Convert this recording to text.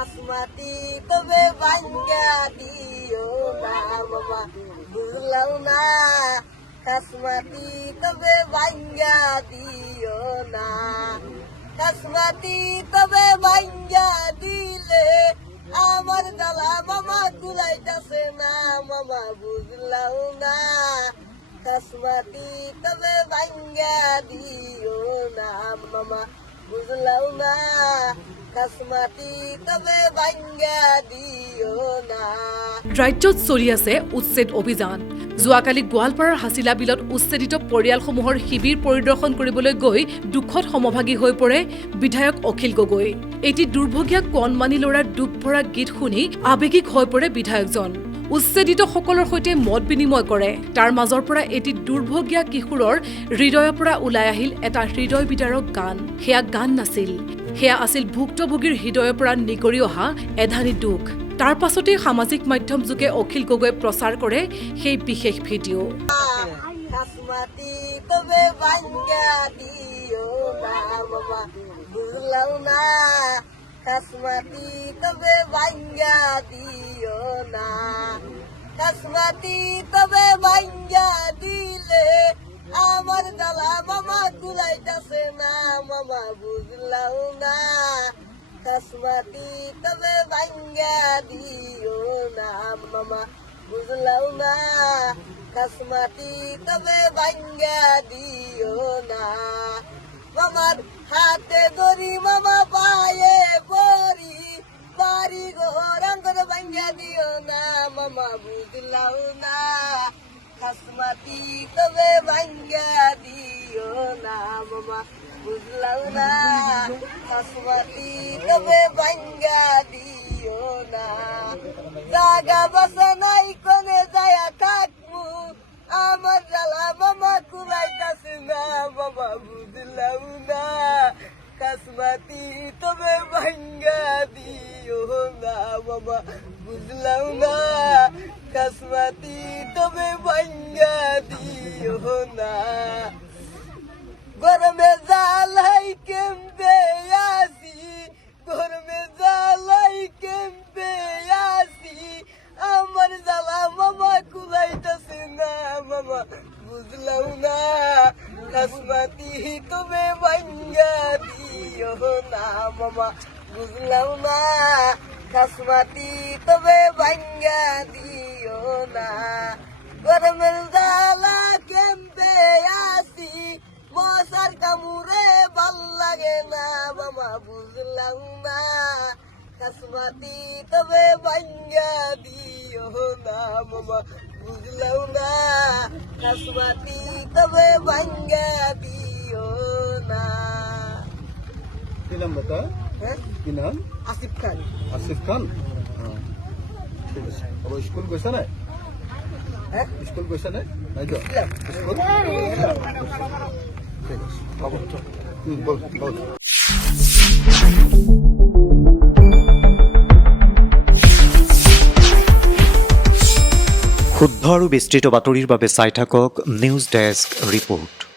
কাসমাতি তবে ভাঙ্গা দিও না মামা বুঝলাম না কাসমাতি তবে ভাঙ্গা দিও না কাসমাতি তবে ভাঙ্গা দিলে আমার জ্বালা মামা কুলাইতাছে না মামা বুঝলাম না কাসমাতি তবে ভাঙ্গা দিও না মামা বুঝলাম না কাসমাতি তবে ভাঙ্গা দিও না। ৰাজ্যত চলি আছে উচ্ছেদ অভিযান। যোৱাকালি গোৱালপাৰাৰ হাছিলা বিলত উচ্ছেদিত পৰিয়ালসমূহৰ শিবিৰ পৰিদৰ্শন কৰিবলৈ গৈ দুখত সমভাগী হৈ পৰে বিধায়ক অখিল গগৈ। এটি দুৰ্ভগীয়া কণমানি ল'ৰাৰ দুখ ভৰা গীত শুনি আৱেগিক হৈ পৰে বিধায়কজন। উচ্ছেদিতসকলৰ সৈতে মত বিনিময় কৰে। তাৰ মাজৰ পৰা এটি দুৰ্ভগীয়া কিশোৰৰ হৃদয়ৰ পৰা ওলাই আহিল এটা হৃদয় বিদাৰক গান। সেয়া গান নাছিল, সেয়া আছিল ভুক্তভোগীৰ হৃদয়ৰ পৰা নিগৰি অহা এধানি দুখ। তাৰ পাছতে সামাজিক মাধ্যম যোগে অখিল গগৈয়ে প্ৰচাৰ কৰে সেই বিশেষ ভিডিঅ'। কাসমাতি তবে ভাঙ্গা দিও না মামা বুঝলাম না কাসমাতি তবে ভাঙ্গা দিও না কাসমাতি তবে ভাঙ্গা দিলে আমার জ্বালা মামা কুলাইতাছে না মামা বুঝলাম না কাসমাতি তবে ভাঙ্গা দিও না মামা বুঝলাম না কাসমাতি তবে ভাঙ্গা দিও না মামার হাতে ধরি মামা পায়ে পরি বাড়ি ঘর আঙ্গর ভাঙ্গা দিও না মামা বুঝলাম না কাসমাতি তবে ভাঙ্গা দিও না মামা বুঝলাম না কাসমাতি তবে ভাঙ্গা দিও না জাগা বাসা নাই কোনে যায়া থাকবো আমার জ্বালা মামা কুলাইতাছে না মামা বুঝলাম না কাসমাতি তবে ভাঙ্গা দিও না মামা বুঝলাম না কাসমাতি তবে ভাঙ্গা দিও না গরমে জালাই কেমবে আসি গরমে জালাই কেমবে আসি আমার জ্বালা মামা কুলাইতাছে না মামা বুঝলাম না কাসমাতি তবে ভাঙ্গা দিও না মামা বুঝলাম না কাসমাতি তবে ভাঙ্গা দিও না গরমের জ্বালা কেমবে আসি মশার কামুরে ভাল লাগে না মামা বুঝলাম না কাসমাতি তবে ভাঙ্গা দিও না মামা বুঝলাম না কাসমাতি তবে ভাঙ্গা দিও না। কি নাম বতা? কি নাম? আসিফ খান। আসিফ খান। ঠিক আছে। अब স্কুল গৈছা নাই? স্কুল গৈছা নাই? নাই যোৱা? স্কুল? ঠিক আছে। হ'ব। বল বল। শুদ্ধ আৰু বিস্তৃত বাতৰিৰ বাবে চাই থাকক নিউজ ডেস্ক ৰিপৰ্ট।